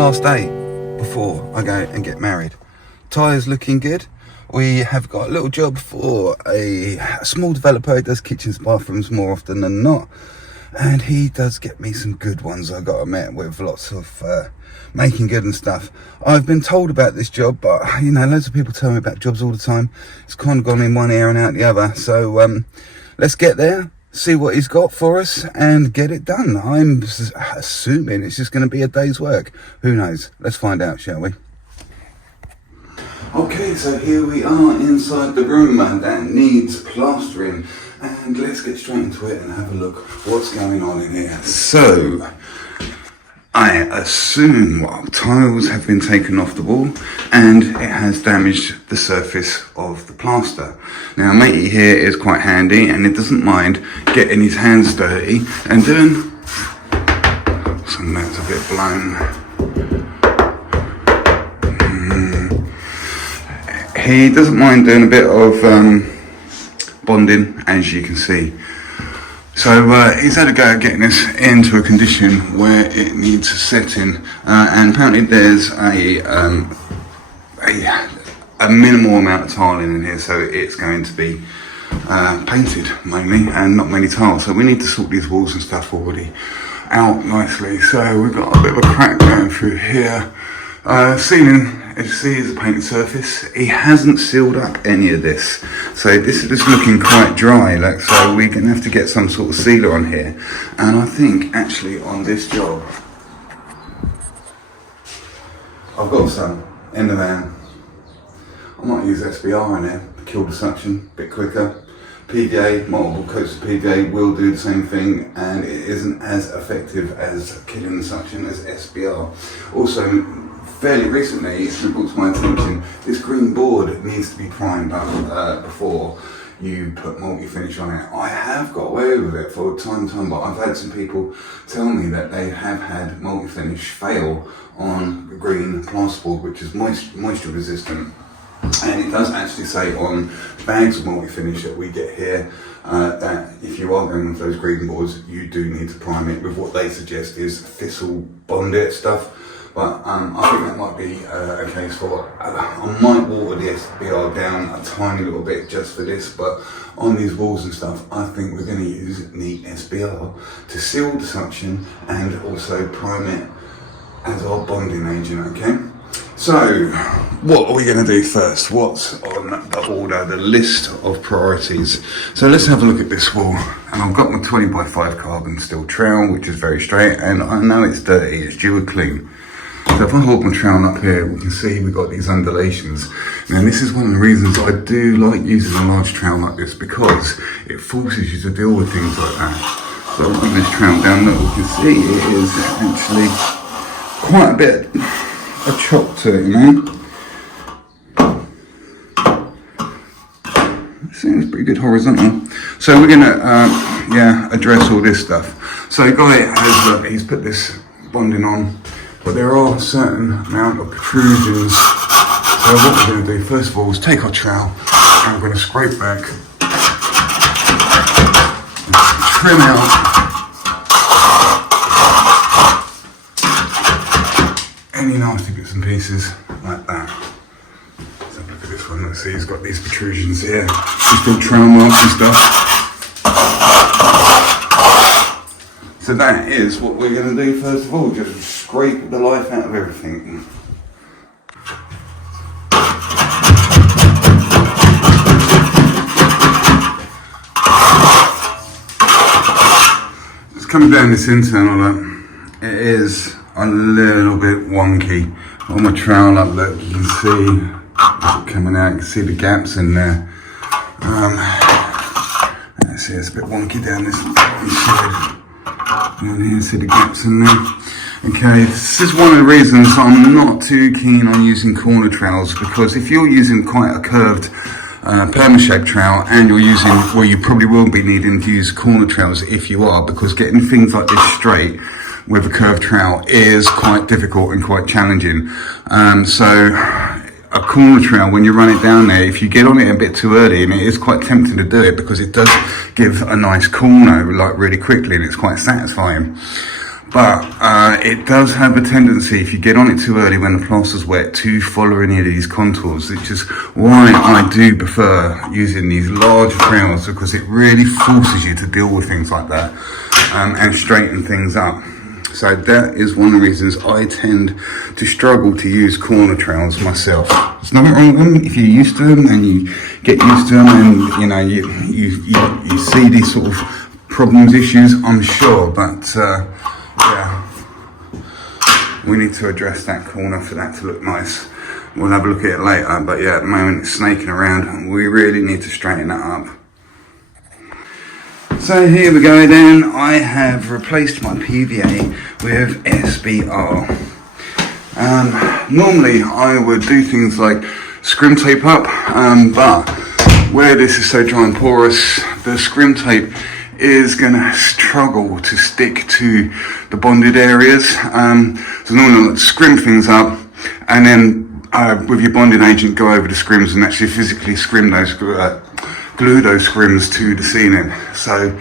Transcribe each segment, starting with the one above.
last day before I go and get married. Tyre's looking good. We have got a little job for a small developer who does kitchens, bathrooms more often than not. And he does get me some good ones, I gotta admit, with lots of making good and stuff. I've been told about this job, but you know, loads of people tell me about jobs all the time. It's kind of gone in one ear and out the other. So let's get there, see what he's got for us and get it done. I'm assuming it's just going to be a day's work. Who knows? Let's find out, shall we? Okay, so here we are inside the room that needs plastering, and let's get straight into it and have a look what's going on in here. So I assume tiles have been taken off the wall and it has damaged the surface of the plaster. Now matey here is quite handy and it doesn't mind getting his hands dirty and doing some that's a bit blown. He doesn't mind doing a bit of bonding, as you can see. So he's had a go at getting this into a condition where it needs setting, and apparently there's a minimal amount of tiling in here, so it's going to be painted mainly and not many tiles. So we need to sort these walls and stuff already out nicely. So we've got a bit of a crack going through here. Ceiling, as you see, is a painted surface. He hasn't sealed up any of this, so this is just looking quite dry. Like, so we're gonna have to get some sort of sealer on here. And I think actually on this job, I've got some in the van. I might use SBR in there to kill the suction a bit quicker. PVA, multiple coats of PVA will do the same thing, and it isn't as effective as killing the suction as SBR. Also, fairly recently, it's been brought to my attention, this green board needs to be primed up before you put multi-finish on it. I have got away with it for time to time, but I've had some people tell me that they have had multi-finish fail on the green plasterboard, which is moisture resistant. And it does actually say on bags of multi-finish that we get here that if you are going with those green boards, you do need to prime it with what they suggest is thistle bonded stuff. But I think that might be a case for, I might water the SBR down a tiny little bit just for this, but on these walls and stuff, I think we're going to use neat SBR to seal the suction and also prime it as our bonding agent, okay? So, what are we going to do first? What's on the order, the list of priorities? So let's have a look at this wall. And I've got my 20x5 carbon steel trowel, which is very straight, and I know it's dirty, it's due a clean. So if I hold my trowel up here, we can see we've got these undulations. Now this is one of the reasons I do like using a large trowel like this, because it forces you to deal with things like that. So I'll bring this trowel down, look, we can see it is actually quite a bit a chop to it, you know. Seems pretty good horizontal. So we're gonna address all this stuff. So Guy has he's put this bonding on, but there are a certain amount of protrusions. So what we're going to do first of all is take our trowel and we're going to scrape back and trim out any nasty bits and pieces like that. Let's have a look at this one. Let's see, he's got these protrusions here. There's still trowel marks and stuff. So that is what we're going to do first of all, just scrape the life out of everything. Just coming down this internal, it is a little bit wonky. On my trowel up, look, you can see coming out, you can see the gaps in there. Let's see, it's a bit wonky down this side. Down here, see the gaps in there. Okay, this is one of the reasons I'm not too keen on using corner trowels, because if you're using quite a curved perma-shaped trowel and you're using, well, you probably will be needing to use corner trowels if you are, because getting things like this straight with a curved trowel is quite difficult and quite challenging. So a corner trowel, when you run it down there, if you get on it a bit too early, and it is quite tempting to do it because it does give a nice corner like really quickly and it's quite satisfying. But it does have a tendency, if you get on it too early when the plaster's wet, to follow any of these contours, which is why I do prefer using these large trowels, because it really forces you to deal with things like that and straighten things up. So that is one of the reasons I tend to struggle to use corner trowels myself. There's nothing wrong with them if you're used to them and you get used to them, and you know you see these sort of problems, issues, I'm sure, but yeah, we need to address that corner for that to look nice. We'll have a look at it later, but yeah, at the moment it's snaking around and we really need to straighten that up. So here we go then. I have replaced my PVA with SBR. Normally I would do things like scrim tape up, but where this is so dry and porous, the scrim tape is going to struggle to stick to the bonded areas. So normally I'll scrim things up and then with your bonding agent go over the scrims and actually physically scrim those, glue those scrims to the ceiling. So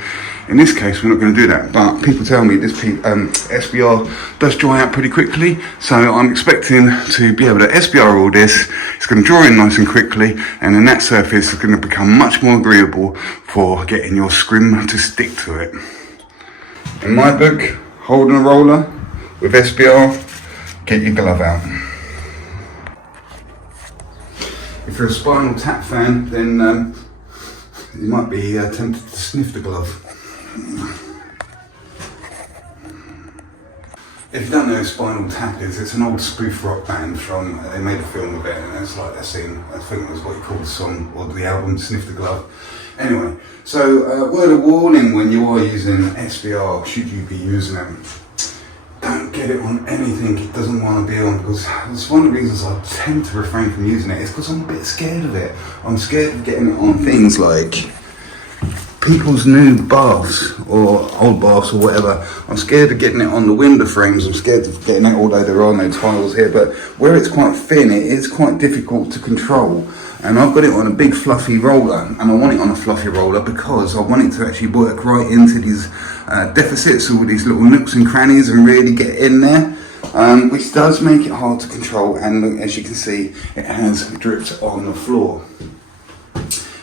in this case we're not going to do that, but people tell me this SBR does dry out pretty quickly, so I'm expecting to be able to SBR all this. It's going to dry in nice and quickly, and then that surface is going to become much more agreeable for getting your scrim to stick to it. In my book, holding a roller with SBR, get your glove out. If you're a Spinal Tap fan, then you might be tempted to sniff the glove. If you don't know who Spinal Tap is, it's an old spoof rock band they made a film of it, and it's like that scene, I think it was what you called the song, or the album, Sniff the Glove. Anyway, so word of warning when you are using SBR, should you be using them, don't get it on anything it doesn't want to be on, because it's one of the reasons I tend to refrain from using it, is because I'm a bit scared of it. I'm scared of getting it on things like people's new baths or old baths or whatever. I'm scared of getting it on the window frames. I'm scared of getting it, although there are no tiles here, but where it's quite thin, it is quite difficult to control. And I've got it on a big fluffy roller, and I want it on a fluffy roller because I want it to actually work right into these deficits, all these little nooks and crannies, and really get in there, which does make it hard to control. And as you can see, it has dripped on the floor.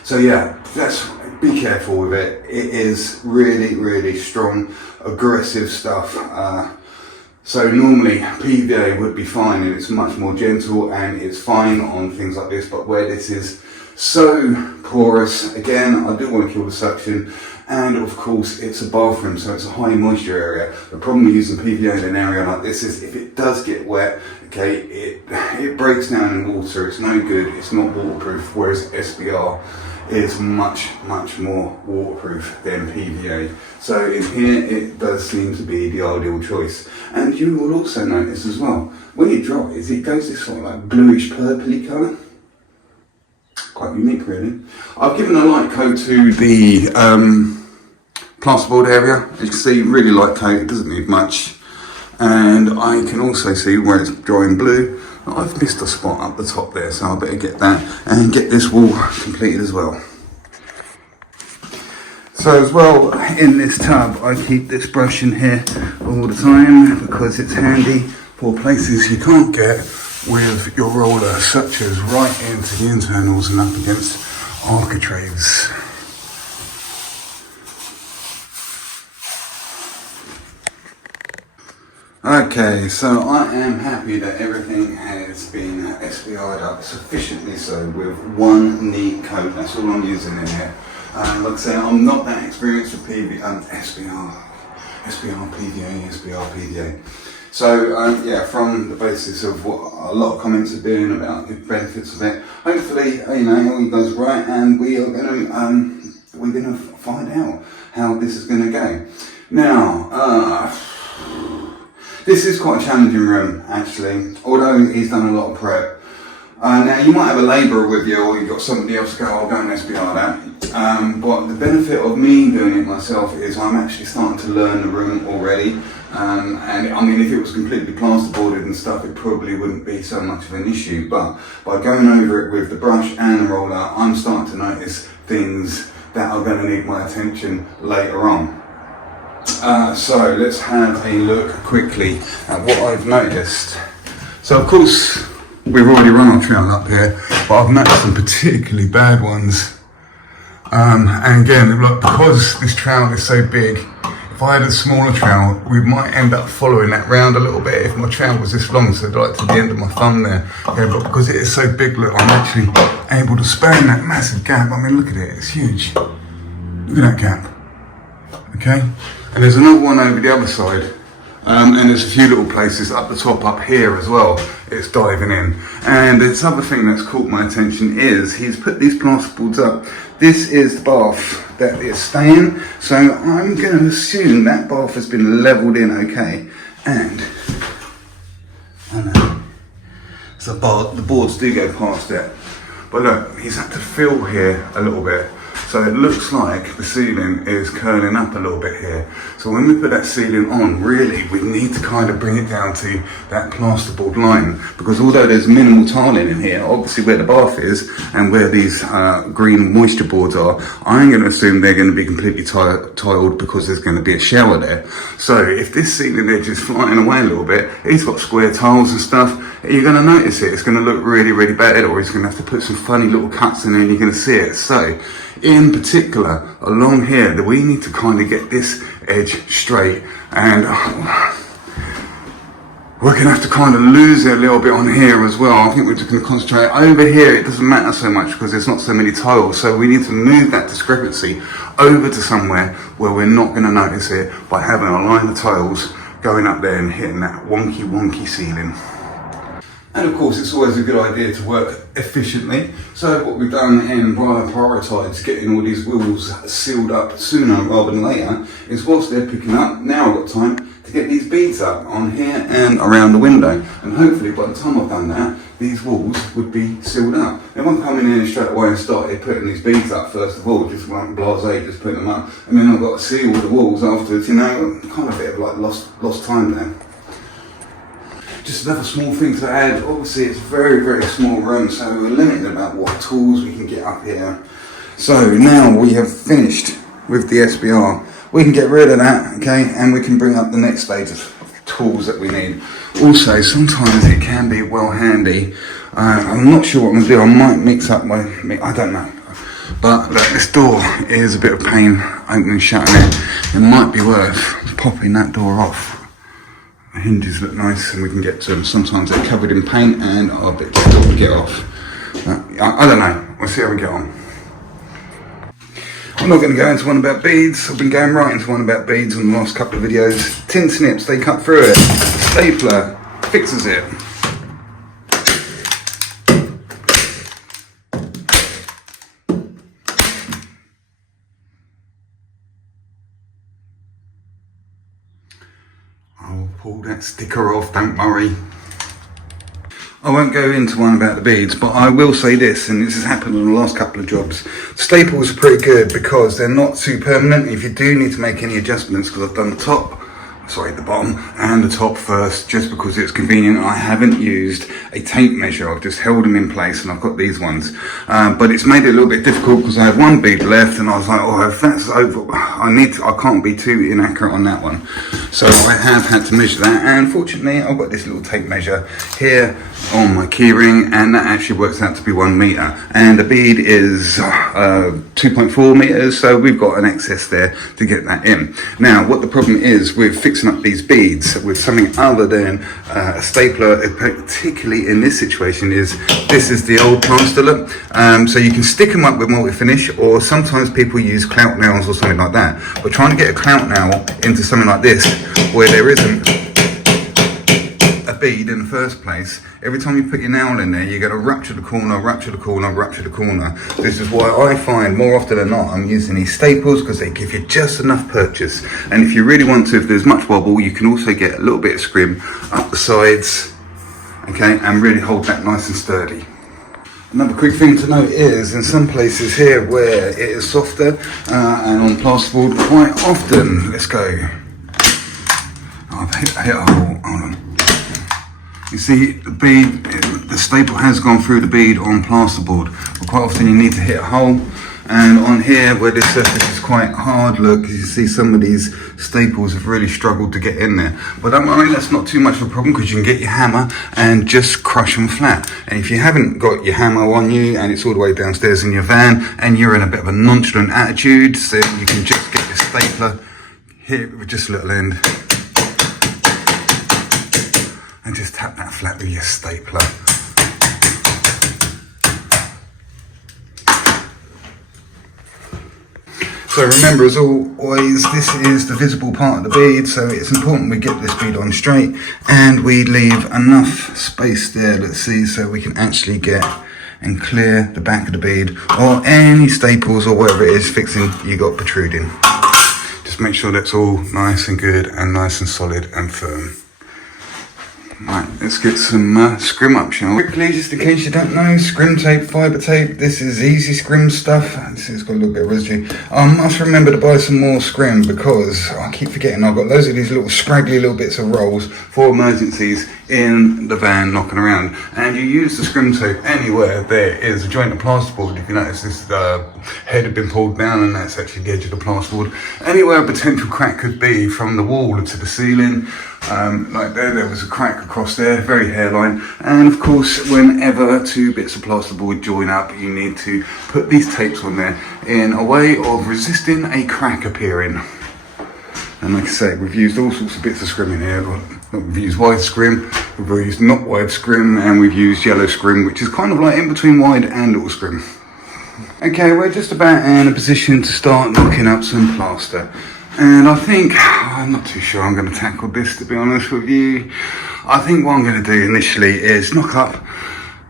So yeah, be careful with it. It is really, really strong, aggressive stuff. So normally PVA would be fine, and it's much more gentle, and it's fine on things like this, but where this is so porous, again, I do want to kill the suction, and of course it's a bathroom, so it's a high moisture area. The problem with using PVA in an area like this is if it does get wet, okay, it breaks down in water, it's no good, it's not waterproof, whereas SBR is much, much more waterproof than PVA. So in here, it does seem to be the ideal choice. And you will also notice as well, when it dries, it goes this sort of like bluish purpley colour. Quite unique really. I've given a light coat to the plasterboard area. As you can see, really light coat, it doesn't need much. And I can also see where it's drying blue, I've missed a spot up the top there, so I better get that and get this wall completed as well. So as well, in this tub, I keep this brush in here all the time because it's handy for places you can't get with your roller, such as right into the internals and up against architraves. Okay, so I am happy that everything has been SBR'd up sufficiently so with one neat coat. That's all I'm using in here. Like I say, I'm not that experienced with SBR PVA, SBR PVA. So yeah, from the basis of what a lot of comments are doing about the benefits of it, hopefully you know it all goes right, and we're gonna find out how this is gonna go. Now. This is quite a challenging room, actually, although he's done a lot of prep. Now, you might have a labourer with you, or you've got somebody else go, I'll go and SBR that. But the benefit of me doing it myself is I'm actually starting to learn the room already. And I mean, if it was completely plasterboarded and stuff, it probably wouldn't be so much of an issue. But by going over it with the brush and the roller, I'm starting to notice things that are going to need my attention later on. So let's have a look quickly at what I've noticed. So of course we've already run our trowel up here, but I've noticed some particularly bad ones. And again, look, because this trowel is so big, if I had a smaller trowel, we might end up following that round a little bit if my trowel was this long, so like to the end of my thumb there. Okay, but because it is so big, look, I'm actually able to span that massive gap. I mean, look at it, it's huge. Look at that gap. Okay, and there's another one over the other side. And there's a few little places up the top up here as well, it's diving in. And this other thing that's caught my attention is he's put these plasterboards up. This is the bath that it's staying, so I'm going to assume that bath has been levelled in okay. And I know, so the boards do go past it. But look, he's had to fill here a little bit. So it looks like the ceiling is curling up a little bit here. So when we put that ceiling on, really, we need to kind of bring it down to that plasterboard line. Because although there's minimal tiling in here, obviously where the bath is and where these green moisture boards are, I'm going to assume they're going to be completely tiled because there's going to be a shower there. So if this ceiling edge is flying away a little bit, he's got square tiles and stuff, you're going to notice it. It's going to look really, really bad, or he's going to have to put some funny little cuts in there and you're going to see it. So in particular, along here, we need to kind of get this edge straight, and we're going to have to kind of lose it a little bit on here as well. I think we're just going to concentrate over here. It doesn't matter so much because there's not so many tiles, so we need to move that discrepancy over to somewhere where we're not going to notice it by having a line of tiles going up there and hitting that wonky ceiling. And of course, it's always a good idea to work efficiently. So what we've done in prioritised getting all these wheels sealed up sooner rather than later is whilst they're picking up, now I've got time to get these beads up on here and around the window. And hopefully by the time I've done that, these walls would be sealed up. If I'm coming in straight away and started putting these beads up first of all, just like blasé, just putting them up, and then I've got to seal all the walls afterwards, you know, kind of a bit of like lost time there. Just another small thing to add, obviously it's a very, very small room, so we're limited about what tools we can get up here. So now we have finished with the SBR. We can get rid of that, okay, and we can bring up the next stage of tools that we need. Also, sometimes it can be well handy. I'm not sure what I'm going to do. I might mix up I don't know. But look, this door is a bit of pain opening and shutting it. It might be worth popping that door off. The hinges look nice and we can get to them. Sometimes they're covered in paint and are a bit difficult to get off. I don't know, we'll see how we get on. I'm not going to go into one about beads. I've been going right into one about beads in the last couple of videos. Tin snips, they cut through it. Stapler fixes it. I'll pull that sticker off, don't worry. I won't go into one about the beads, but I will say this, and this has happened on the last couple of jobs. Staples are pretty good because they're not too permanent. If you do need to make any adjustments, because I've done the bottom and the top first, just because it's convenient. I haven't used a tape measure, I've just held them in place, and I've got these ones. But it's made it a little bit difficult because I had one bead left, and I was like, oh, if that's over, I can't be too inaccurate on that one. So I have had to measure that, and fortunately I've got this little tape measure here on my keyring, and that actually works out to be 1 meter, and the bead is 2.4 meters, so we've got an excess there to get that in. Now what the problem is with fixing up these beads with something other than a stapler, particularly in this situation, is this is the old plaster. So you can stick them up with multi-finish, or sometimes people use clout nails or something like that, but trying to get a clout nail into something like this where there isn't a bead in the first place, every time you put your nail in there, you're going to rupture the corner, rupture the corner, rupture the corner. This is why I find more often than not I'm using these staples, because they give you just enough purchase. And if you really want to, if there's much wobble, you can also get a little bit of scrim up the sides, okay, and really hold that nice and sturdy. Another quick thing to note is, in some places here where it is softer and on plasterboard, quite often, let's go, I've hit a hole, hold on. You see the bead, the staple has gone through the bead on plasterboard, but quite often you need to hit a hole, And on here, where this surface is quite hard, look, you see some of these staples have really struggled to get in there. But don't worry, that's not too much of a problem, because you can get your hammer and just crush them flat. And if you haven't got your hammer on you and it's all the way downstairs in your van and you're in a bit of a nonchalant attitude, so you can just get your stapler, hit it with just a little end and just tap that flat with your stapler. So remember, as always, this is the visible part of the bead, so it's important we get this bead on straight and we leave enough space there, let's see, so we can actually get and clear the back of the bead or any staples or whatever it is fixing you got protruding. Just make sure that's all nice and good and nice and solid and firm. Right, let's get some scrim up, shall we? Quickly, just in case you don't know, scrim tape, fibre tape, this is easy scrim stuff. It's got a little bit of residue. I must remember to buy some more scrim, because I keep forgetting I've got loads of these little scraggly little bits of rolls for emergencies in the van knocking around. And you use the scrim tape anywhere there is a joint of plasterboard. If you notice, this head had been pulled down and that's actually the edge of the plasterboard. Anywhere a potential crack could be, from the wall to the ceiling, like there was a crack across there, very hairline. And of course, whenever two bits of plasterboard join up, you need to put these tapes on there in a way of resisting a crack appearing. And like I say, we've used all sorts of bits of scrim in here. We've used wide scrim, we've used not wide scrim, and we've used yellow scrim, which is kind of like in between wide and all scrim. Okay, we're just about in a position to start knocking up some plaster. And I think, I'm not too sure I'm going to tackle this, to be honest with you. I think what I'm going to do initially is knock up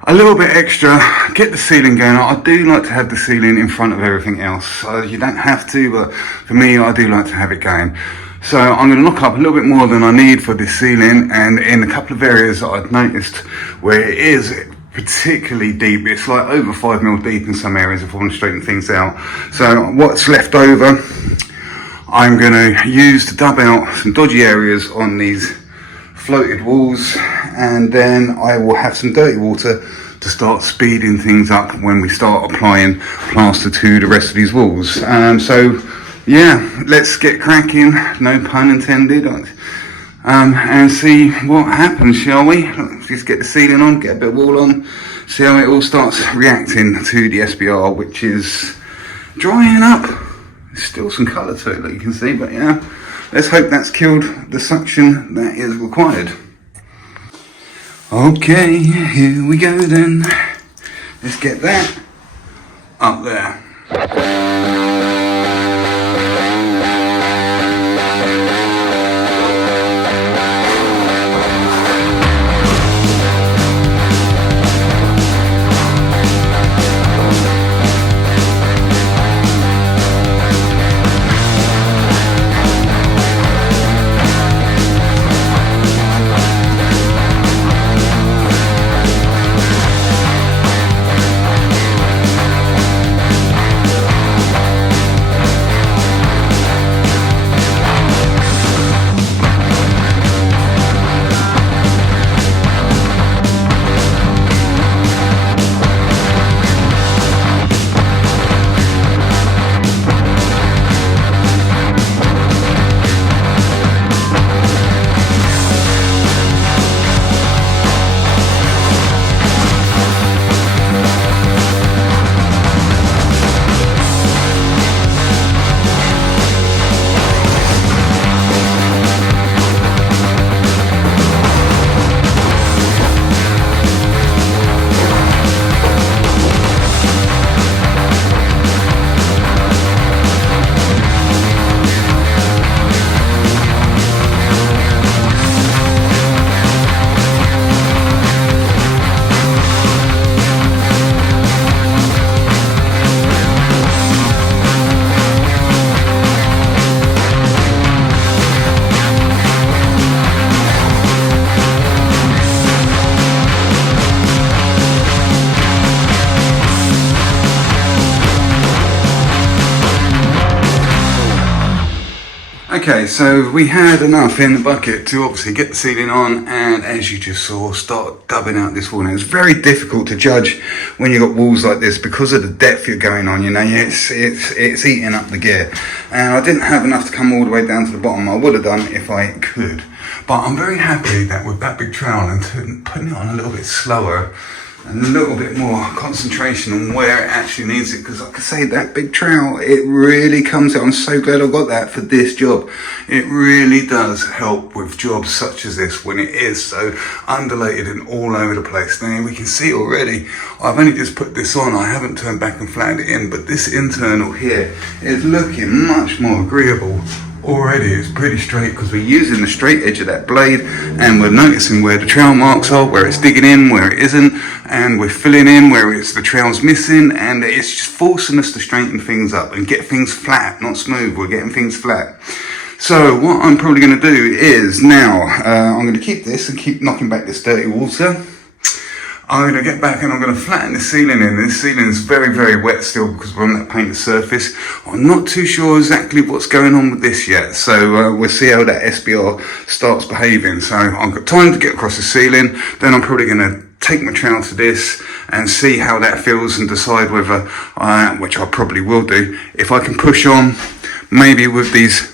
a little bit extra, get the ceiling going. I do like to have the ceiling in front of everything else. You don't have to, but for me, I do like to have it going. So I'm going to knock up a little bit more than I need for this ceiling, and in a couple of areas that I've noticed where it is particularly deep, it's like over 5 mil deep in some areas if I want to straighten things out. So what's left over, I'm going to use to dub out some dodgy areas on these floated walls, and then I will have some dirty water to start speeding things up when we start applying plaster to the rest of these walls. So yeah, let's get cracking, no pun intended, and see what happens, shall we? Just get the ceiling on, get a bit of wall on, see how it all starts reacting to the SBR, which is drying up. There's still some colour to it that you can see, but yeah, let's hope that's killed the suction that is required. Okay, here we go then. Let's get that up there. Okay, so we had enough in the bucket to obviously get the ceiling on, and as you just saw, start dubbing out this wall. Now, it's very difficult to judge when you've got walls like this because of the depth you're going on, you know, it's eating up the gear. And I didn't have enough to come all the way down to the bottom. I would have done if I could. But I'm very happy that with that big trowel and putting it on a little bit slower, and a little bit more concentration on where it actually needs it, because like I say, that big trowel, it really comes out. I'm so glad I got that for this job. It really does help with jobs such as this when it is so undulated and all over the place. Now we can see already, I've only just put this on, I haven't turned back and flattened it in, but this internal here is looking much more agreeable. Already it's pretty straight because we're using the straight edge of that blade, and we're noticing where the trowel marks are, where it's digging in, where it isn't, and we're filling in where it's the trowel's missing, and it's just forcing us to straighten things up and get things flat, not smooth. We're getting things flat. So what I'm probably going to do is now I'm going to keep this and keep knocking back this dirty water. I'm going to get back and I'm going to flatten the ceiling in. This ceiling is very, very wet still because we're on that painted surface. I'm not too sure exactly what's going on with this yet. So we'll see how that SBR starts behaving. So I've got time to get across the ceiling. Then I'm probably going to take my trowel to this and see how that feels and decide whether, which I probably will do, if I can push on maybe with these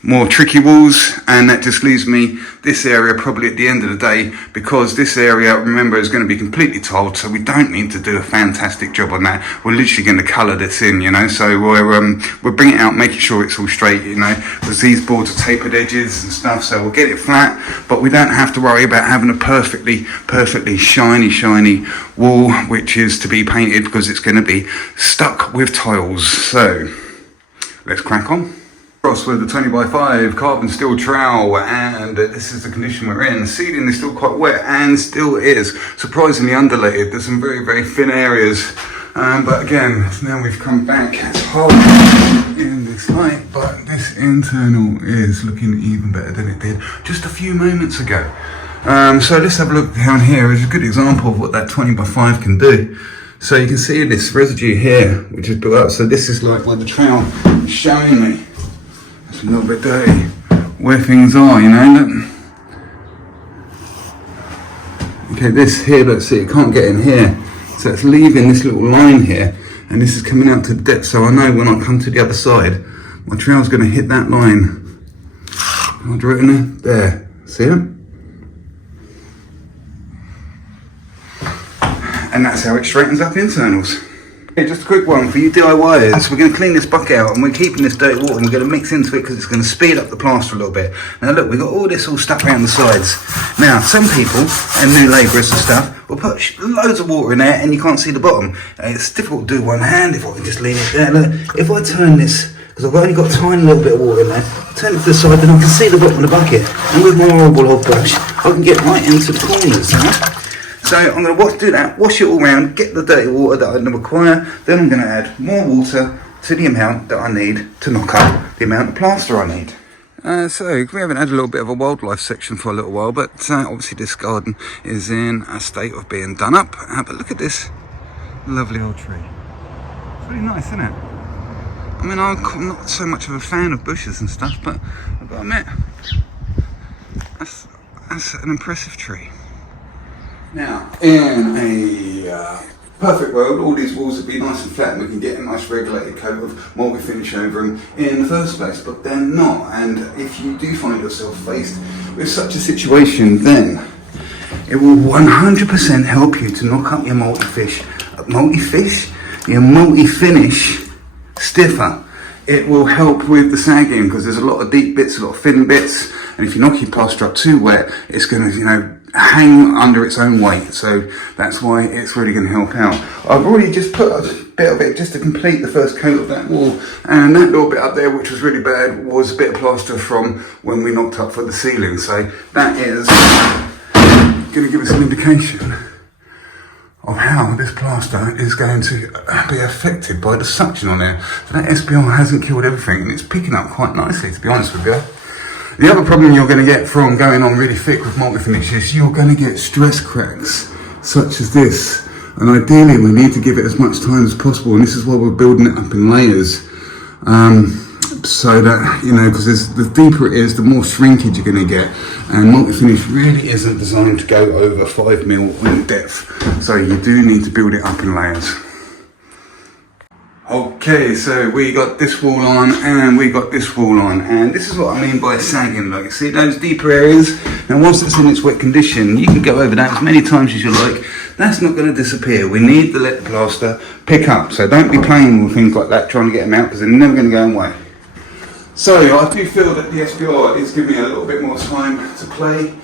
more tricky walls, and that just leaves me this area probably at the end of the day, because this area, remember, is going to be completely tiled, so we don't need to do a fantastic job on that. We're literally going to colour this in, you know, so we'll bring it out, making sure it's all straight, you know, because these boards are tapered edges and stuff, so we'll get it flat, but we don't have to worry about having a perfectly shiny wall which is to be painted, because it's going to be stuck with tiles. So let's crack on. Across with the 20x5 carbon steel trowel, and this is the condition we're in. The ceiling is still quite wet and still is surprisingly undulated. There's some very, very thin areas, but again, now we've come back. It's hard in this light, but this internal is looking even better than it did just a few moments ago. So let's have a look down here. It's a good example of what that 20x5 can do. So you can see this residue here, which is built up. So this is like where the trowel is showing me. It's a little bit dirty where things are, you know. Look. Okay, this here, let's see, it can't get in here. So it's leaving this little line here, and this is coming out to the depth. So I know when I come to the other side, my trowel's going to hit that line. I'll draw it in there. See it? And that's how it straightens up the internals. Just a quick one for you DIYers. We're going to clean this bucket out, and we're keeping this dirty water, and we're going to mix into it because it's going to speed up the plaster a little bit. Now look, we've got all this all stuck around the sides. Now some people and new labourers and stuff will put loads of water in there and you can't see the bottom. It's difficult to do one hand. If I can just lean it there, look, if I turn this, because I've only got a tiny little bit of water in there, turn it to the side, then I can see the bottom of the bucket, and with my horrible old brush I can get right into the corners, you know? So I'm going to do that, wash it all around, get the dirty water that I require, then I'm going to add more water to the amount that I need to knock up the amount of plaster I need. So we haven't had a little bit of a wildlife section for a little while, but obviously this garden is in a state of being done up. But look at this lovely old tree. It's really nice, isn't it? I mean, I'm not so much of a fan of bushes and stuff, but I've got to admit, that's an impressive tree. Now, in a perfect world, all these walls would be nice and flat and we can get a nice regulated coat of multi-finish over them in the first place, but they're not. And if you do find yourself faced with such a situation, then it will 100% help you to knock up your multi-finish stiffer. It will help with the sagging because there's a lot of deep bits, a lot of thin bits, and if you knock your plaster up too wet, it's going to, you know, hang under its own weight. So that's why it's really going to help out. I've already just put a bit of it just to complete the first coat of that wall, and that little bit up there which was really bad was a bit of plaster from when we knocked up for the ceiling. So that is going to give us an indication of how this plaster is going to be affected by the suction on there. So that SBR hasn't killed everything, and it's picking up quite nicely, to be honest with you. The other problem you're going to get from going on really thick with multi-finish is you're going to get stress cracks such as this, and ideally we need to give it as much time as possible, and this is why we're building it up in layers. so that, you know, because the deeper it is, the more shrinkage you're going to get, and multi-finish really isn't designed to go over 5mm in depth, so you do need to build it up in layers. Okay, so we got this wall on and we got this wall on, and this is what I mean by sagging. Like, see those deeper areas? Now once it's in its wet condition, you can go over that as many times as you like. That's not going to disappear. We need to let the plaster pick up, so don't be playing with things like that trying to get them out, because they're never going to go away. So I do feel that the SBR is giving me a little bit more time to play.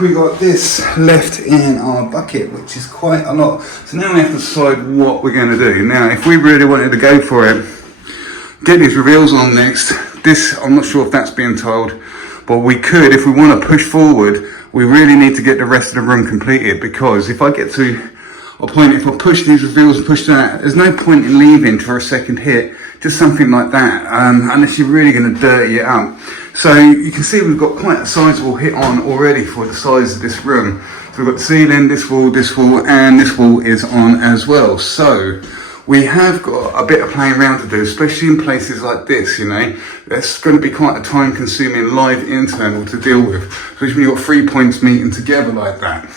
We got this left in our bucket, which is quite a lot. So now we have to decide what we're going to do. Now, if we really wanted to go for it, get these reveals on next. This, I'm not sure if that's being told, but we could, if we want to push forward, we really need to get the rest of the room completed, because if I get to a point, if I push these reveals and push that, there's no point in leaving for a second hit, just something like that, unless you're really going to dirty it up. So you can see we've got quite a sizable hit on already for the size of this room. So we've got the ceiling, this wall, and this wall is on as well. So we have got a bit of playing around to do, especially in places like this, you know. That's going to be quite a time consuming live internal to deal with, especially when you've got 3 points meeting together like that.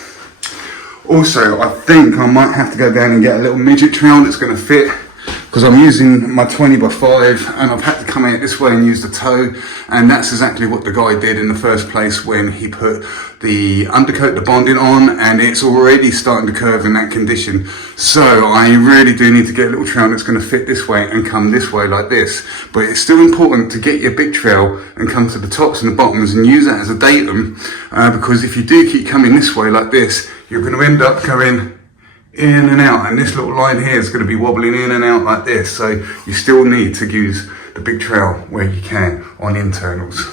Also, I think I might have to go down and get a little midget trowel that's going to fit, because I'm using my 20x5 and I've had to come out this way and use the toe, and that's exactly what the guy did in the first place when he put the undercoat, the bonding on, and it's already starting to curve in that condition. So I really do need to get a little trowel that's going to fit this way and come this way like this. But it's still important to get your big trowel and come to the tops and the bottoms and use that as a datum, because if you do keep coming this way like this, you're going to end up going in and out, and this little line here is going to be wobbling in and out like this. So you still need to use the big trowel where you can on internals.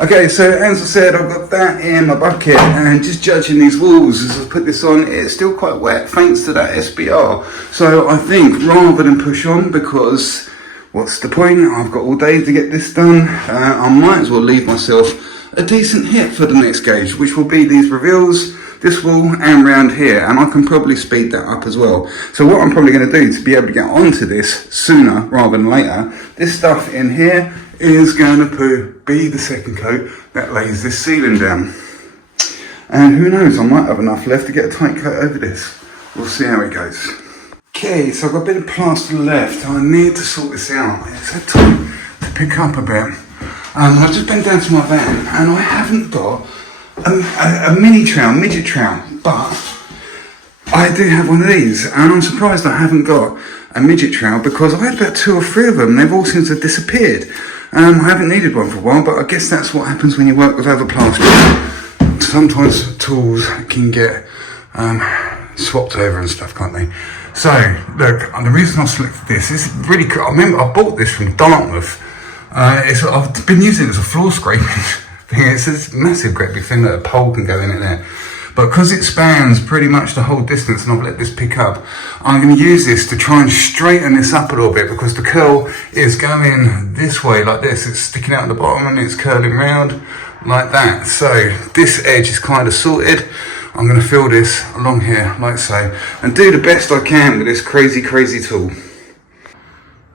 Okay, so as I said, I've got that in my bucket, and just judging these walls as I put this on, it's still quite wet thanks to that SBR. So I think rather than push on, because what's the point? I've got all day to get this done. I might as well leave myself a decent hit for the next gauge, which will be these reveals, this wall and round here, and I can probably speed that up as well. So what I'm probably going to do to be able to get onto this sooner rather than later, this stuff in here is going to be the second coat that lays this ceiling down. And who knows, I might have enough left to get a tight coat over this. We'll see how it goes. Okay, so I've got a bit of plaster left. I need to sort this out. It's had time to pick up a bit. I've just been down to my van and I haven't got a mini trowel, midget trowel, but I do have one of these, and I'm surprised I haven't got a midget trowel, because I had about 2 or 3 of them. They've all seemed to have disappeared. I haven't needed one for a while, but I guess that's what happens when you work with overplastering. Sometimes tools can get swapped over and stuff, can't they? So look, the reason I selected this is really cool. I remember I bought this from Dartmouth. I've been using it as a floor scraping thing. It's this massive great big thing that a pole can go in it there. But because it spans pretty much the whole distance and I've let this pick up, I'm going to use this to try and straighten this up a little bit, because the curl is going this way like this. It's sticking out at the bottom and it's curling round like that. So this edge is kind of sorted. I'm going to fill this along here like so and do the best I can with this crazy tool.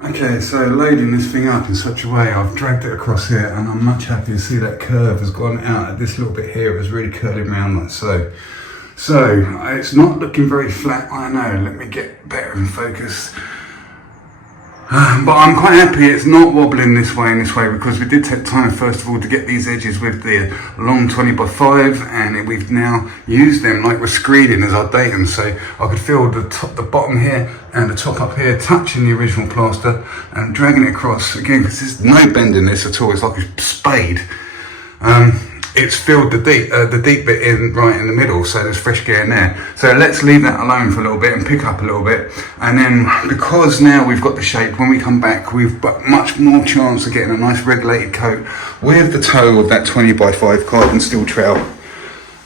Okay, so loading this thing up in such a way, I've dragged it across here and I'm much happier to see that curve has gone out at this little bit here. It was really curling around like so. So, it's not looking very flat, I know. Let me get better in focus. But I'm quite happy it's not wobbling this way and this way, because we did take time first of all to get these edges with the long 20x5, and we've now used them like we're screening as our datum. So I could feel the bottom here and the top up here touching the original plaster and dragging it across again, because there's no bend in this at all. It's like a spade. It's filled the deep bit in right in the middle, so there's fresh gear in there. So let's leave that alone for a little bit and pick up a little bit, and then because now we've got the shape, when we come back we've got much more chance of getting a nice regulated coat with the toe of that 20x5 carbon steel trowel,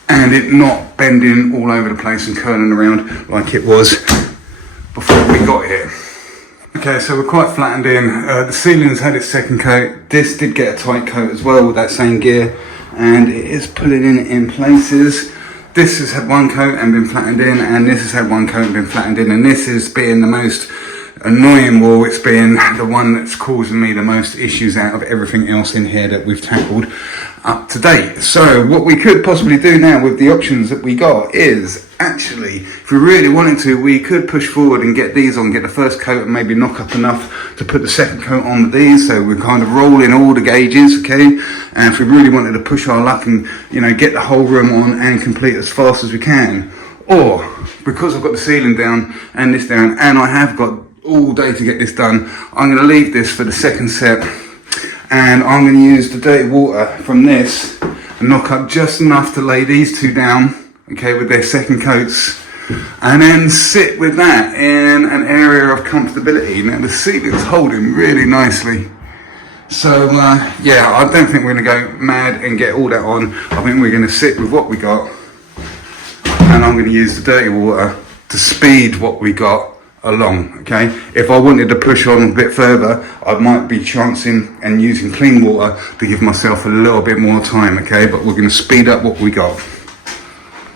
and it not bending all over the place and curling around like it was before we got here. Okay, so we're quite flattened in. The ceiling's had its second coat. This did get a tight coat as well with that same gear, and it is pulling in places. This has had one coat and been flattened in, and this has had one coat and been flattened in, and this is being the most annoying wall. It's been the one that's causing me the most issues out of everything else in here that we've tackled up to date. So what we could possibly do now with the options that we got is actually, if we really wanted to, we could push forward and get these on, get the first coat and maybe knock up enough to put the second coat on with these, so we're kind of rolling all the gauges, okay? And if we really wanted to push our luck and, you know, get the whole room on and complete as fast as we can, or because I've got the ceiling down and this down and I have got all day to get this done, I'm going to leave this for the second set, and I'm going to use the dirty water from this and knock up just enough to lay these two down, okay, with their second coats, and then sit with that in an area of comfortability. Now the ceiling's holding really nicely, so yeah, I don't think we're going to go mad and get all that on. I think we're going to sit with what we got, and I'm going to use the dirty water to speed what we got along, okay? If I wanted to push on a bit further, I might be chancing and using clean water to give myself a little bit more time, okay? But we're going to speed up what we got.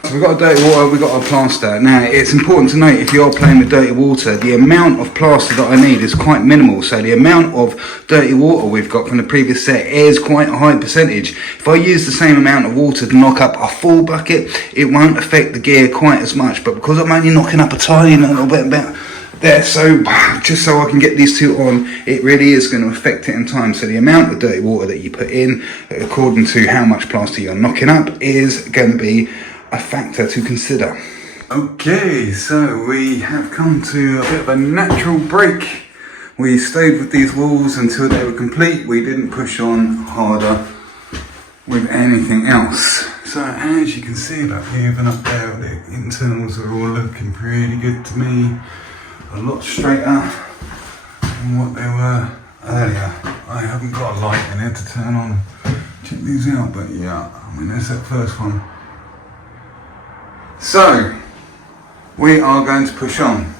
So we've got dirty water, we've got our plaster. Now, it's important to note, if you're playing with dirty water, the amount of plaster that I need is quite minimal. So the amount of dirty water we've got from the previous set is quite a high percentage. If I use the same amount of water to knock up a full bucket, it won't affect the gear quite as much. But because I'm only knocking up a tiny little bit about there, so just so I can get these two on, it really is going to affect it in time. So the amount of dirty water that you put in, according to how much plaster you're knocking up, is going to be a factor to consider. Okay, so we have come to a bit of a natural break. We stayed with these walls until they were complete. We didn't push on harder with anything else. So as you can see back here and up there, the internals are all looking pretty good to me. A lot straighter than what they were earlier. I haven't got a light in here to turn on and check these out, but yeah, I mean, there's that first one. So, we are going to push on.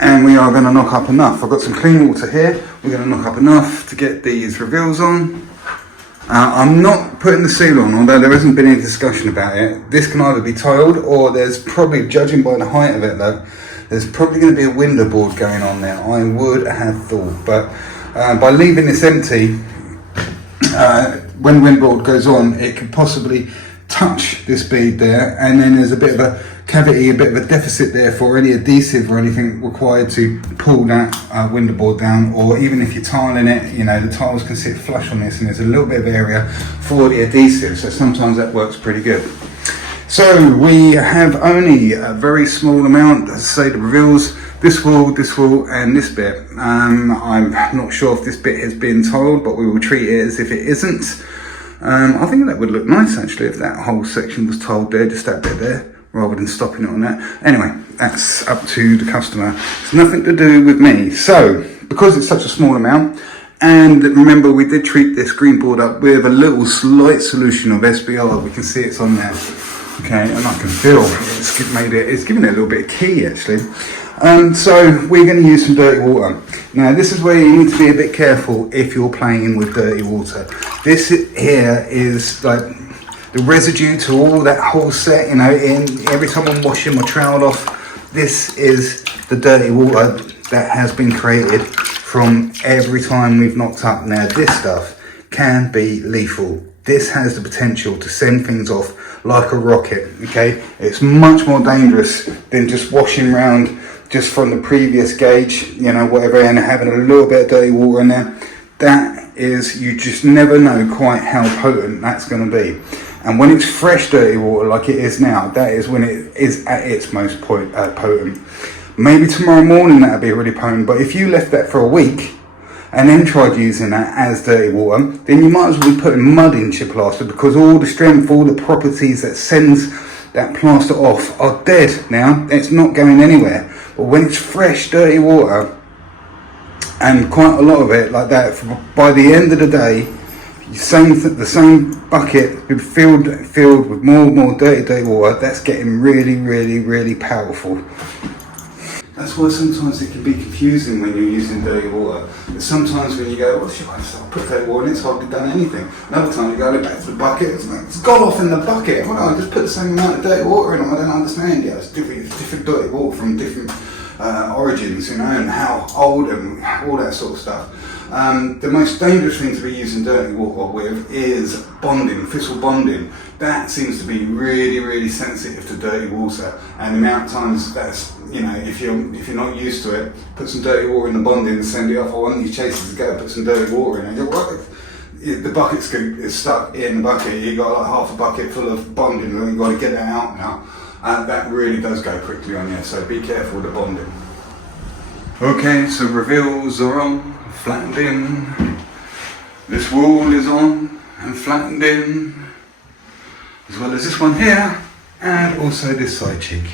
And we are going to knock up enough. I've got some clean water here. We're going to knock up enough to get these reveals on. I'm not putting the seal on, although there hasn't been any discussion about it. This can either be tiled, or there's probably, judging by the height of it though, there's probably going to be a window board going on there. I would have thought, but by leaving this empty, when the window board goes on, it could possibly touch this bead there, and then there's a bit of a cavity, a bit of a deficit there for any adhesive or anything required to pull that window board down. Or even if you're tiling it, you know, the tiles can sit flush on this and there's a little bit of area for the adhesive, so sometimes that works pretty good. So we have only a very small amount, as I say, the reveals, this wall, and this bit. I'm not sure if this bit has been tiled, but we will treat it as if it isn't. I think that would look nice actually if that whole section was tiled there, just that bit there, rather than stopping it on that. Anyway, that's up to the customer. It's nothing to do with me. So, because it's such a small amount, and remember we did treat this green board up with a little slight solution of SBR, we can see it's on there. Okay, and I can feel it's giving it a little bit of key actually. So we're going to use some dirty water. Now this is where you need to be a bit careful if you're playing with dirty water. This here is like the residue to all that whole set, you know, every time I'm washing my trowel off, this is the dirty water that has been created from every time we've knocked up. Now this stuff can be lethal. This has the potential to send things off like a rocket, okay? It's much more dangerous than just washing around just from the previous gauge, you know, whatever, and having a little bit of dirty water in there. That is, you just never know quite how potent that's going to be. And when it's fresh dirty water like it is now, that is when it is at its most potent. Maybe tomorrow morning that'll be really potent, but if you left that for a week and then tried using that as dirty water, then you might as well be putting mud into your plaster, because all the strength, all the properties that sends that plaster off are dead now. It's not going anywhere. But when it's fresh dirty water, and quite a lot of it like that, by the end of the day, the same bucket filled with more and more dirty water, that's getting really, really, really powerful. That's why sometimes it can be confusing when you're using dirty water. But sometimes when you go, well, should I just put dirty water in, it's hardly done anything. Another time you go back to the bucket, it's like, it's gone off in the bucket. Well, I just put the same amount of dirty water in, I don't understand. Yeah, it's different dirty water from different origins, you know, and how old and all that sort of stuff. The most dangerous thing to be using dirty water with is bonding, thistle bonding. That seems to be really, really sensitive to dirty water, and the amount of times that's, you know, if you're not used to it, put some dirty water in the bonding and send it off. I want these chasers to go put some dirty water in, and you're right. The bucket scoop is stuck in the bucket. You got like half a bucket full of bonding, and you've got to get that out now. That really does go quickly on you, so be careful with the bonding. Okay, so reveals are on, flattened in. This wall is on and flattened in, as well as this one here, and also this side cheek.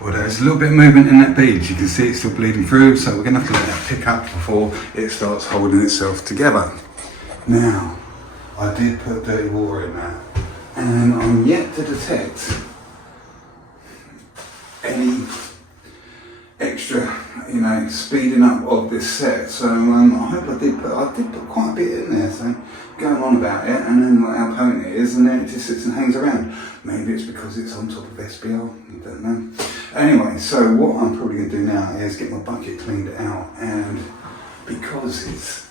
Although there's a little bit of movement in that bead, you can see it's still bleeding through, so we're going to have to let that pick up before it starts holding itself together. Now, I did put dirty water in there, and I'm yet to detect any extra, you know, speeding up of this set. So I hope I did put quite a bit in there, so going on about it, and then like how potent it is, and then it just sits and hangs around. Maybe it's because it's on top of SBR, I don't know. Anyway, so what I'm probably going to do now is get my bucket cleaned out, and because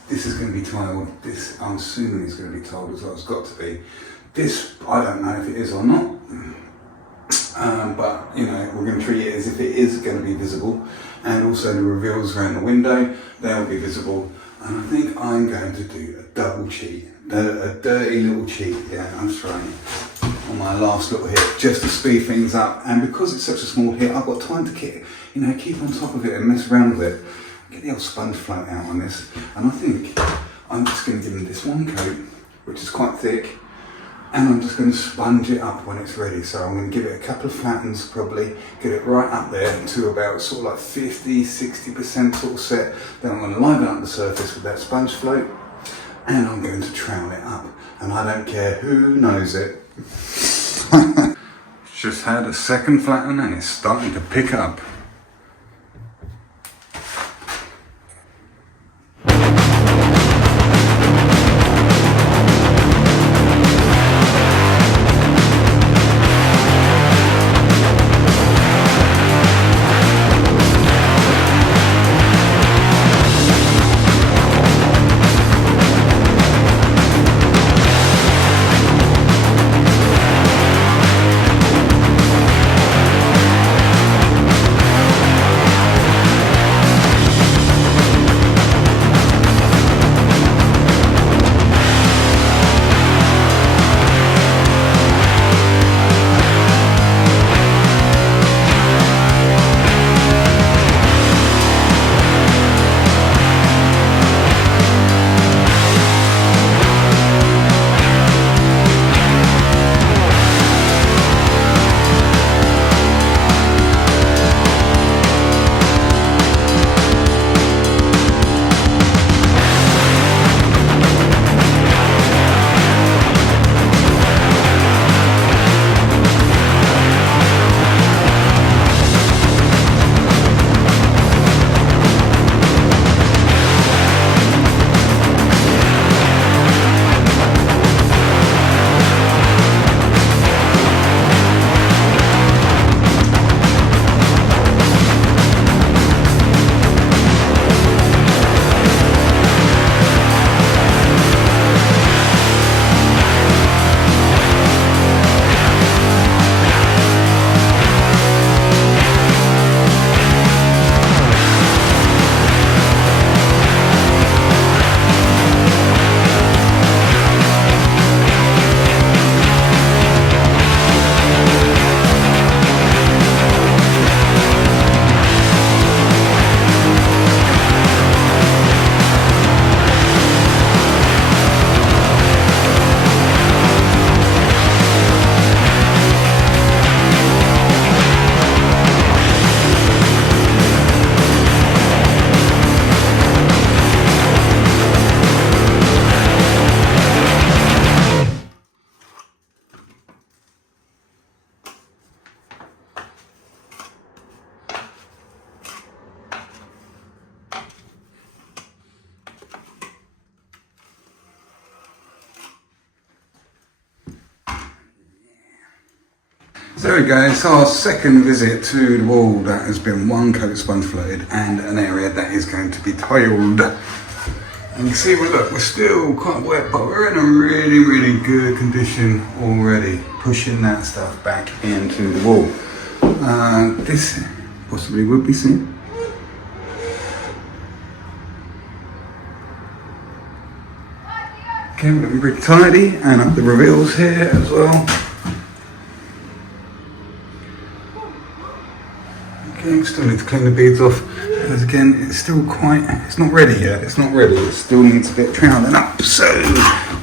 this is going to be tiled, this I'm assuming it's going to be tiled as well, it's got to be. This, I don't know if it is or not. But you know, we're going to treat it as if it is going to be visible, and also the reveals around the window, they'll be visible. And I think I'm going to do a double cheat, a dirty little cheat. Yeah, I'm trying on my last little hit just to speed things up. And because it's such a small hit, I've got time to keep on top of it and mess around with it. Get the old sponge float out on this, and I think I'm just going to give it this one coat, which is quite thick. And I'm just going to sponge it up when it's ready. So I'm going to give it a couple of flattens, probably get it right up there to about sort of like 50-60% sort of set. Then I'm going to liven up the surface with that sponge float, and I'm going to trowel it up. And I don't care who knows it. Just had a second flatten and it's starting to pick up. So there we go, it's our second visit to the wall that has been one coat sponge floated and an area that is going to be tiled. And you see, well, look, we're still quite wet, but we're in a really, really good condition already, pushing that stuff back into the wall. This possibly would be seen. Okay, we're going to be pretty tidy, and up the reveals here as well. Okay, still need to clean the beads off, because again, it's still it's not ready yet, it's not ready, it still needs a bit of troweling up, so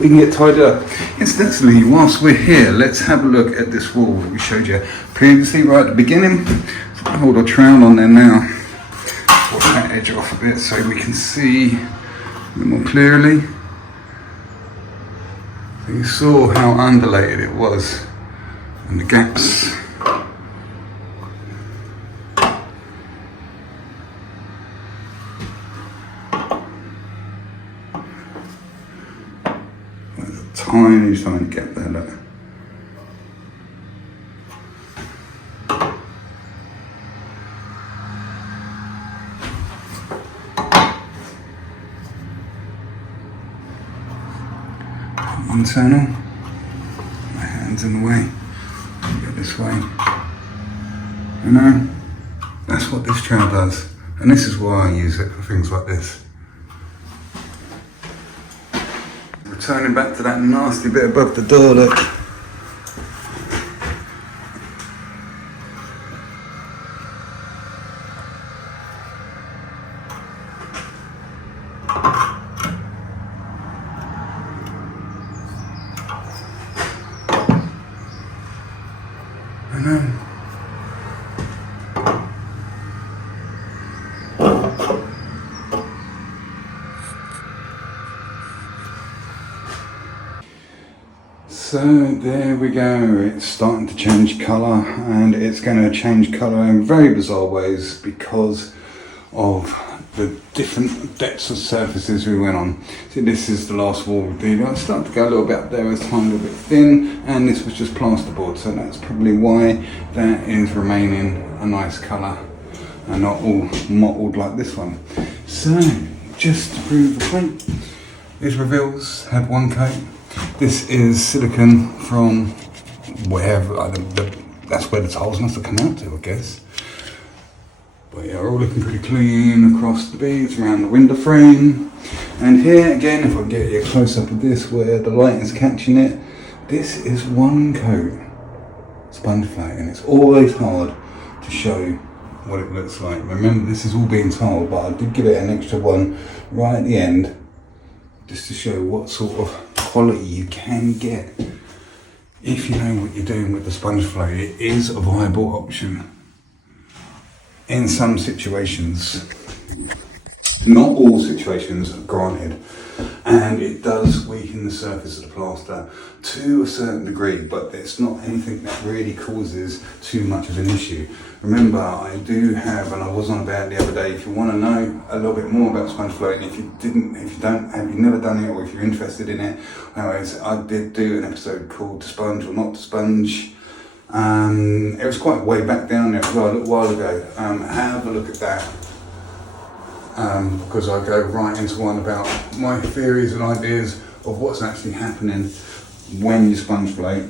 we can get tied up. Incidentally, whilst we're here, let's have a look at this wall that we showed you previously right at the beginning. So I'll hold our trowel on there now, pull that edge off a bit so we can see a bit more clearly. So you saw how undulated it was, and the gaps. Tiny gap there, look. Internal. My hand's in the way. Go this way. You know, that's what this trowel does, and this is why I use it for things like this. Returning back to that nasty bit above the door, look. I know. So there we go, it's starting to change colour, and it's going to change colour in very bizarre ways because of the different depths of surfaces we went on. See, this is the last wall we did. I started to go a little bit up there, it's tiny little bit thin, and this was just plasterboard, so that's probably why that is remaining a nice colour and not all mottled like this one. So, just to prove the point, these reveals had one coat. This is silicone from wherever, that's where the tiles must have come out to, I guess. But yeah, we're all looking pretty clean across the beads, around the window frame. And here again, if I can get you a close up of this where the light is catching it, this is one coat sponge floating. It's always hard to show what it looks like. Remember, this is all being tiled, but I did give it an extra one right at the end, just to show what sort of quality you can get if you know what you're doing with the sponge float. It is a viable option in some situations, not all situations, granted, and it does weaken the surface of the plaster to a certain degree, but it's not anything that really causes too much of an issue. Remember, I do have, and I was on about the other day, if you want to know a little bit more about sponge floating, if you've never done it, or if you're interested in it, anyways, I did do an episode called To Sponge or Not to Sponge. It was quite way back down there as well, a little while ago. Have a look at that, because I go right into one about my theories and ideas of what's actually happening when you sponge float,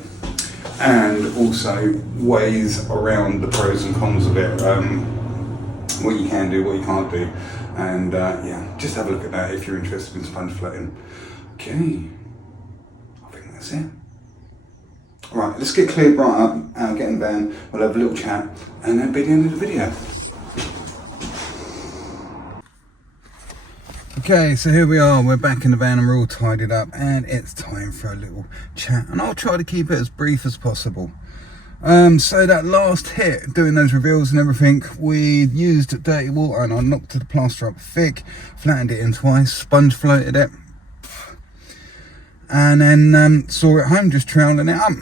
and also ways around the pros and cons of it, what you can do, what you can't do, and yeah, just have a look at that if you're interested in sponge floating. Okay, I think that's it. Right, let's get cleared right up, get in the van, we'll have a little chat, and that'll be the end of the video. Okay, so here we are, we're back in the van and we're all tidied up, and it's time for a little chat, and I'll try to keep it as brief as possible. So that last hit, doing those reveals and everything, we used dirty water and I knocked the plaster up thick, flattened it in twice, sponge floated it, and then saw it home just troweling it up.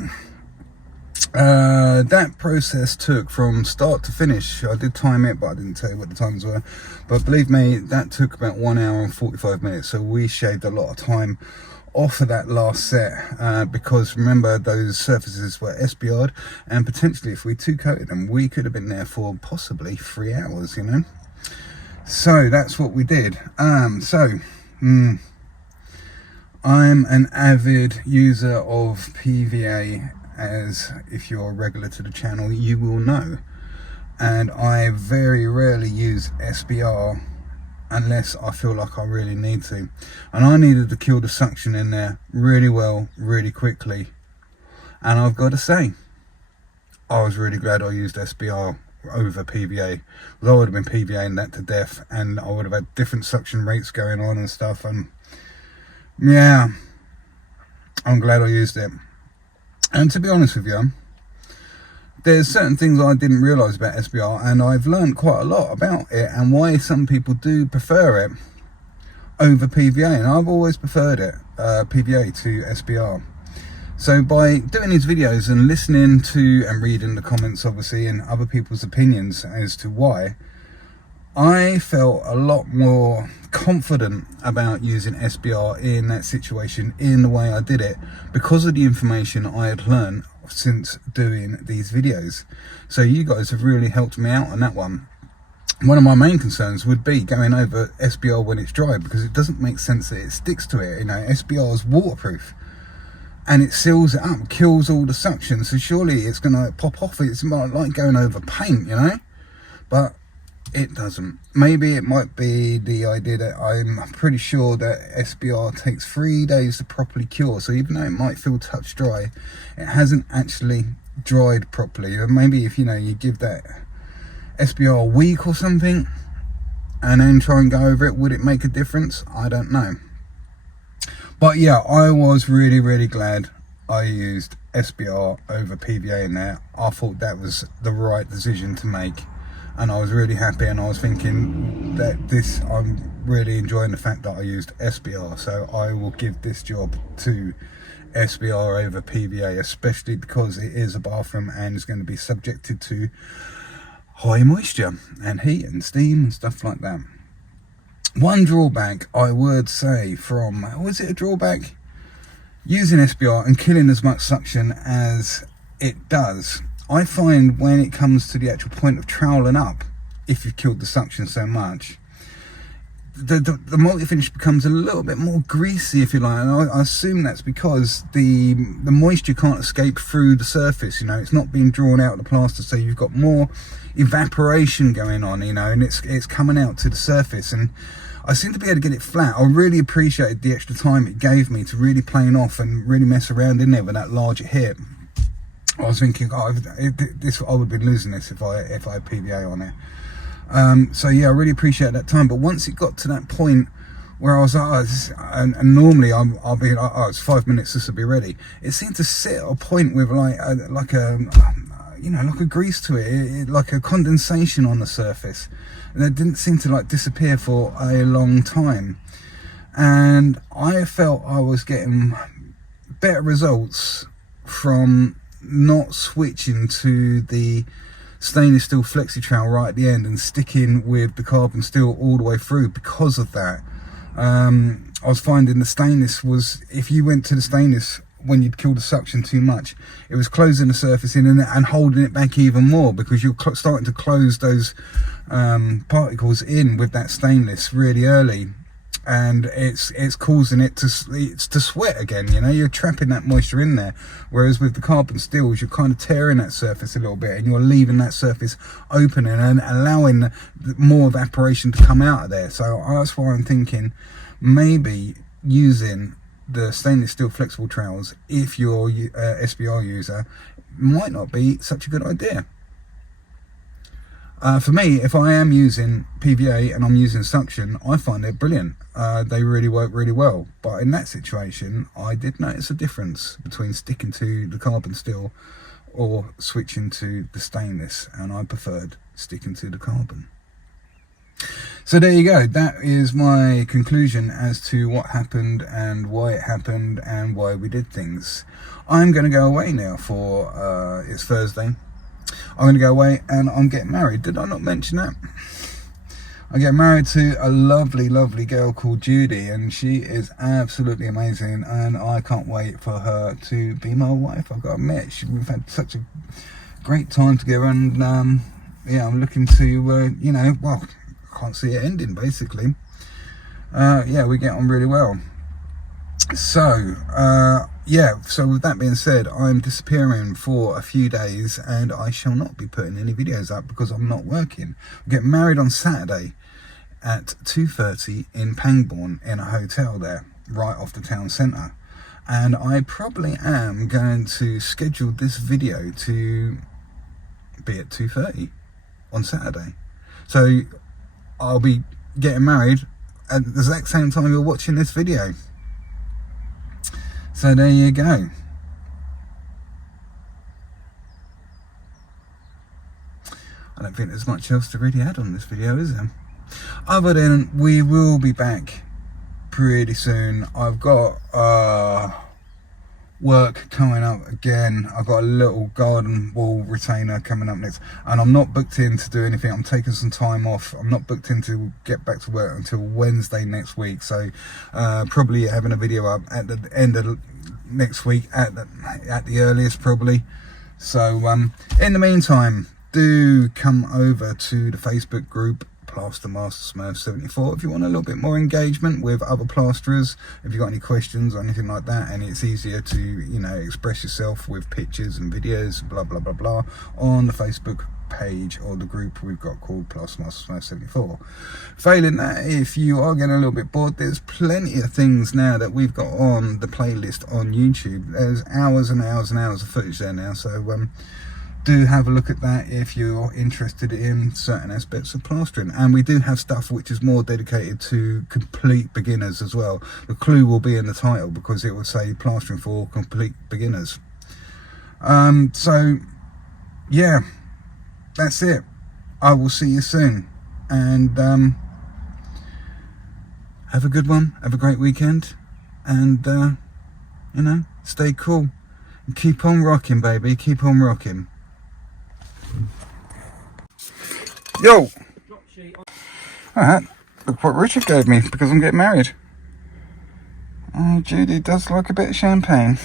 That process took from start to finish. I did time it, but I didn't tell you what the times were. But believe me, that took about 1 hour and 45 minutes. So we shaved a lot of time off of that last set, because remember, those surfaces were SBR'd, and potentially if we two coated them, we could have been there for possibly 3 hours, you know. So that's what we did. I'm an avid user of PVA, as if you're regular to the channel you will know, and I very rarely use SBR unless I feel like I really need to, and I needed to kill the suction in there really well, really quickly, and I've got to say, I was really glad I used SBR over PVA, because I would have been PVAing that to death, and I would have had different suction rates going on and stuff, and yeah, I'm glad I used it. And to be honest with you, there's certain things I didn't realise about SBR, and I've learned quite a lot about it and why some people do prefer it over PVA, and I've always preferred it, PVA to SBR. So by doing these videos and listening to and reading the comments, obviously, and other people's opinions as to why, I felt a lot more confident about using SBR in that situation, in the way I did it, because of the information I had learned since doing these videos. So you guys have really helped me out on that one. One of my main concerns would be going over SBR when it's dry, because it doesn't make sense that it sticks to it. You know, SBR is waterproof and it seals it up, kills all the suction, so surely it's going to pop off. It's like going over paint, you know, but it doesn't. Maybe it might be the idea that I'm pretty sure that SBR takes 3 days to properly cure, so even though it might feel touch dry, it hasn't actually dried properly. Or maybe if, you know, you give that SBR a week or something and then try and go over it, would it make a difference? I don't know. But yeah, I was really glad I used SBR over PVA in there. I thought that was the right decision to make, and I was really happy, and I was thinking that I'm really enjoying the fact that I used SBR, so I will give this job to SBR over PVA, especially because it is a bathroom and is going to be subjected to high moisture and heat and steam and stuff like that. One drawback I would say was it a drawback? Using SBR and killing as much suction as it does, I find when it comes to the actual point of troweling up, if you've killed the suction so much, the multi-finish becomes a little bit more greasy, if you like, and I assume that's because the moisture can't escape through the surface. You know, it's not being drawn out of the plaster, so you've got more evaporation going on, you know, and it's coming out to the surface, and I seem to be able to get it flat. I really appreciated the extra time it gave me to really plane off and really mess around in there with that larger hit. I was thinking, I would have been losing this if I had PVA on it. So yeah, I really appreciate that time. But once it got to that point where I was like, and normally I'll be like, it's 5 minutes, this will be ready. It seemed to sit at a point with like a grease to it, like a condensation on the surface, and it didn't seem to like disappear for a long time. And I felt I was getting better results from not switching to the stainless steel flexi trowel right at the end and sticking with the carbon steel all the way through because of that. I was finding the stainless was, if you went to the stainless when you'd kill the suction too much, it was closing the surface in and holding it back even more, because you're starting to close those particles in with that stainless really early, and it's causing it to sweat again. You know, you're trapping that moisture in there, whereas with the carbon steels you're kind of tearing that surface a little bit, and you're leaving that surface open and allowing more evaporation to come out of there. So that's why I'm thinking maybe using the stainless steel flexible trowels, if you're a SBR user, might not be such a good idea. For me, if I am using PVA and I'm using suction, I find it brilliant. They really work really well. But in that situation, I did notice a difference between sticking to the carbon steel or switching to the stainless, and I preferred sticking to the carbon. So there you go. That is my conclusion as to what happened and why it happened and why we did things. I'm going to go away now for, it's Thursday. I'm going to go away and I'm getting married. Did I not mention that? I get married to a lovely, lovely girl called Judy, and she is absolutely amazing, and I can't wait for her to be my wife. I've got to admit, we've had such a great time together, and yeah, I'm looking to, you know, well, I can't see it ending, basically. Yeah, we get on really well. So, yeah, so with that being said, I'm disappearing for a few days, and I shall not be putting any videos up because I'm not working. I get married on Saturday at 2:30 in Pangbourne in a hotel there, right off the town centre. And I probably am going to schedule this video to be at 2:30 on Saturday. So I'll be getting married at the exact same time you're watching this video. So there you go. I don't think there's much else to really add on this video, is there? Other than we will be back pretty soon. I've got work coming up again. I've got a little garden wall retainer coming up next, and I'm not booked in to do anything. I'm taking some time off. I'm not booked in to get back to work until Wednesday next week, so probably having a video up at the end of next week at the earliest, probably. So in the meantime, do come over to the Facebook group Plaster Master Smurf 74 if you want a little bit more engagement with other plasterers, if you've got any questions or anything like that, and it's easier to, you know, express yourself with pictures and videos, blah blah blah blah, on the Facebook page or the group we've got called Plaster Master Smurf 74. Failing that, if you are getting a little bit bored, there's plenty of things now that we've got on the playlist on YouTube. There's hours and hours and hours of footage there now, so do have a look at that if you're interested in certain aspects of plastering. And we do have stuff which is more dedicated to complete beginners as well. The clue will be in the title because it will say plastering for complete beginners. So yeah, that's it. I will see you soon, and have a good one, have a great weekend, and you know, stay cool and keep on rocking, baby, keep on rocking. Yo! Alright, look what Richard gave me because I'm getting married. Judy does like a bit of champagne.